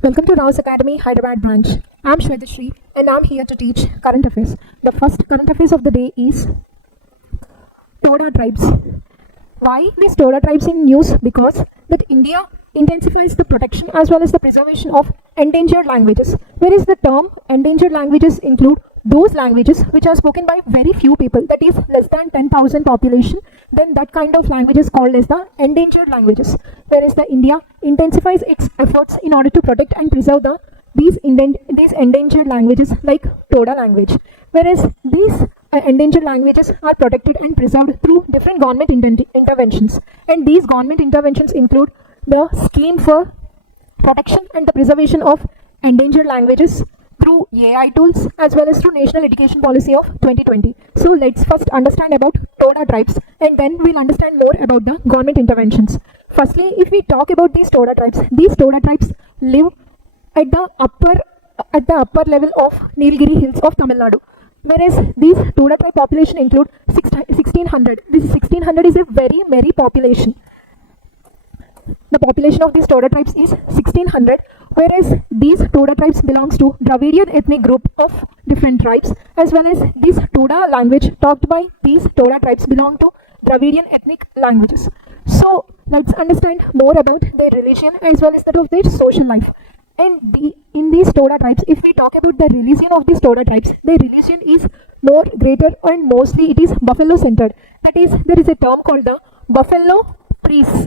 Welcome to Raos Academy, Hyderabad Branch. I'm Shwetashri and I'm here to teach current affairs. The first current affairs of the day is Toda tribes. Why these Toda tribes in news? Because that India intensifies the protection as well as the preservation of endangered languages. Whereas the term endangered languages include those languages which are spoken by very few people, that is less than 10,000 population, then that kind of language is called as the endangered languages. Whereas the India intensifies its efforts in order to protect and preserve these endangered languages like Toda language. Whereas these endangered languages are protected and preserved through different government interventions. And these government interventions include the scheme for protection and the preservation of endangered languages through AI tools as well as through National Education Policy of 2020. So let's first understand about Toda tribes and then we'll understand more about the government interventions. Firstly, if we talk about these Toda tribes live at the upper level of Nilgiri hills of Tamil Nadu. Whereas these Toda tribe population include 1600. This 1600 is a very population. The population of these Toda tribes is 1600, whereas these Toda tribes belongs to Dravidian ethnic group of different tribes, as well as this Toda language talked by these Toda tribes belong to Dravidian ethnic languages. So let's understand more about their religion as well as that of their social life. And in these Toda tribes, if we talk about the religion of these Toda tribes, their religion is more greater and mostly it is buffalo centered. That is, there is a term called the buffalo priests.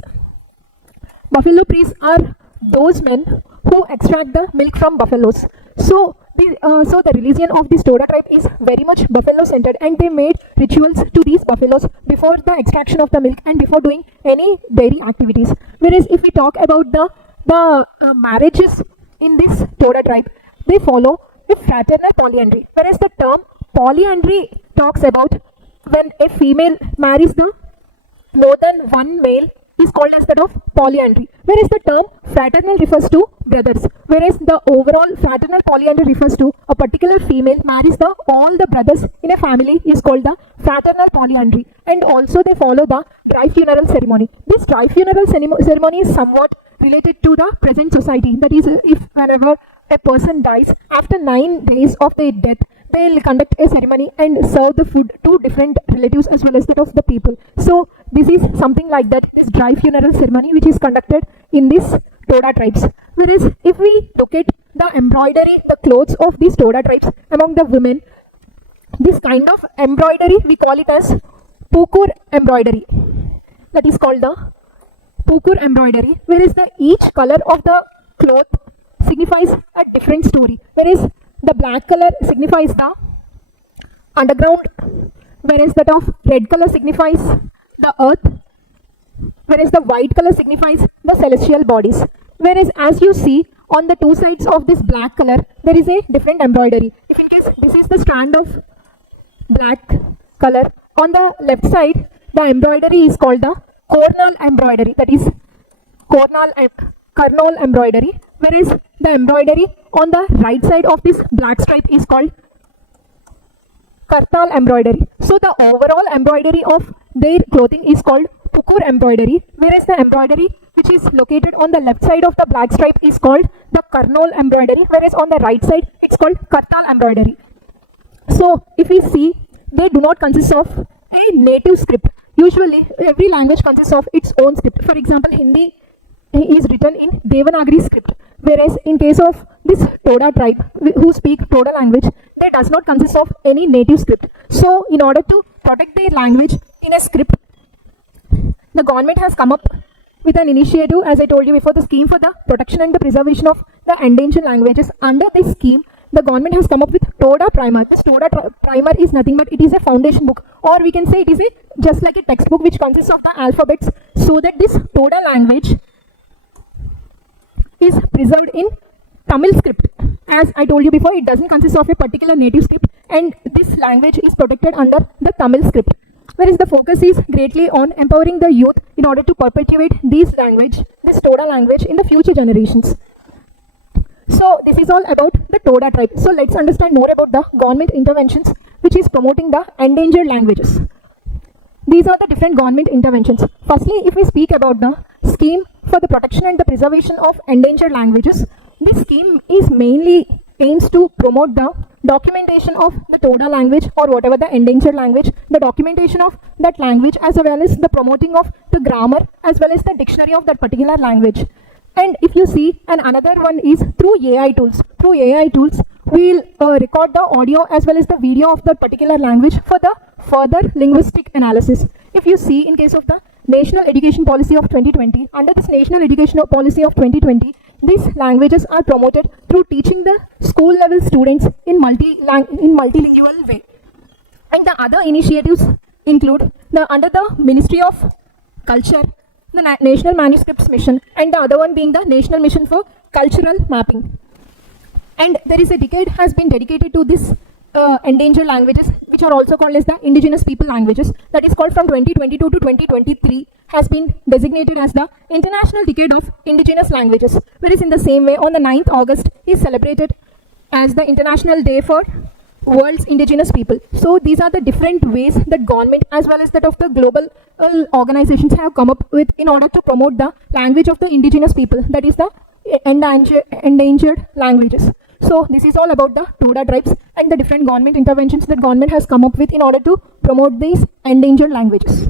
Buffalo priests are those men who extract the milk from buffaloes. So the religion of this Toda tribe is very much buffalo centered, and they made rituals to these buffaloes before the extraction of the milk and before doing any dairy activities. Whereas if we talk about the marriages in this Toda tribe, they follow a fraternal polyandry. Whereas the term polyandry talks about when a female marries the more than one male is called as that of polyandry, whereas the term fraternal refers to brothers, whereas the overall fraternal polyandry refers to a particular female marries all the brothers in a family is called the fraternal polyandry. And also they follow the dry funeral ceremony. This dry funeral ceremony is somewhat related to the present society. That is, if whenever a person dies, after 9 days of their death, they will conduct a ceremony and serve the food to different relatives as well as that of the people. So this is something like that, this dry funeral ceremony which is conducted in these Toda tribes. Whereas if we look at the embroidery, the clothes of these Toda tribes among the women, this kind of embroidery we call it as pukur embroidery. That is called the pukur embroidery, whereas each color of the cloth signifies a different story. Whereas the black color signifies the underground, whereas that of red color signifies the earth, whereas the white color signifies the celestial bodies. Whereas as you see on the two sides of this black color, there is a different embroidery. If in case this is the strand of black color, on the left side the embroidery is called the cornal embroidery, that is carnal embroidery, whereas the embroidery on the right side of this black stripe is called kartal embroidery. So the overall embroidery of their clothing is called pukur embroidery, whereas the embroidery which is located on the left side of the black stripe is called the carnal embroidery, whereas on the right side it's called kartal embroidery. So if we see, they do not consist of a native script. Usually every language consists of its own script. For example, Hindi is written in Devanagari script, whereas in case of this Toda tribe who speak Toda language, they does not consist of any native script. So in order to protect their language in a script, the government has come up with an initiative, as I told you before, the scheme for the protection and the preservation of the endangered languages. Under this scheme, the government has come up with Toda Primer. This Toda Primer is nothing but it is a foundation book, or we can say it is just like a textbook which consists of the alphabets, so that this Toda language is preserved in Tamil script. As I told you before, it doesn't consist of a particular native script, and this language is protected under the Tamil script. Whereas the focus is greatly on empowering the youth in order to perpetuate this Toda language in the future generations. So this is all about the Toda tribe. So let's understand more about the government interventions which is promoting the endangered languages. These are the different government interventions. Firstly, if we speak about the scheme for the protection and the preservation of endangered languages, This scheme is mainly aims to promote the documentation of the Toda language or whatever the endangered language, the documentation of that language as well as the promoting of the grammar as well as the dictionary of that particular language. And if you see, and another one is through AI tools. Through AI tools, we'll record the audio as well as the video of the particular language for the further linguistic analysis. If you see, in case of the National Education Policy of 2020, under this National Education Policy of 2020, these languages are promoted through teaching the school level students in multilingual way. And the other initiatives include under the Ministry of Culture, the National Manuscripts Mission, and the other one being the National Mission for Cultural Mapping. And there is a decade has been dedicated to this endangered languages, which are also called as the indigenous people languages. That is called from 2022 to 2023 has been designated as the International Decade of Indigenous Languages. Whereas in the same way, on the 9th August is celebrated as the International Day for World's Indigenous People. So these are the different ways that government as well as that of the global organizations have come up with in order to promote the language of the indigenous people, that is the endangered languages. So this is all about the Toda tribes and the different government interventions that government has come up with in order to promote these endangered languages.